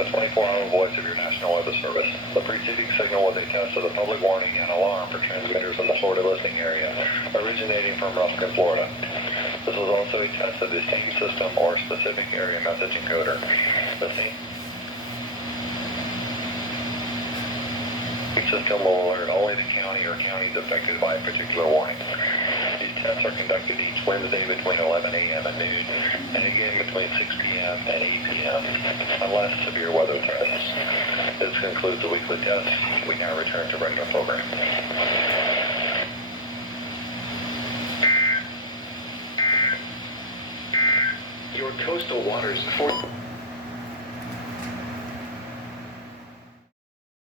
the 24-hour voice of your National Weather Service. The preceding signal was a test of the public warning and alarm for transmitters in the Florida listening area, originating from Ruskin, Florida. This was also a test of the same system or specific area message encoder. The same system will alert only the county or counties affected by a particular warning. These tests are conducted each Wednesday between 11 a.m. and noon, and again between 6 p.m. and 8 p.m., unless severe weather tests. This concludes the weekly test. We now return to regular program. Your coastal waters.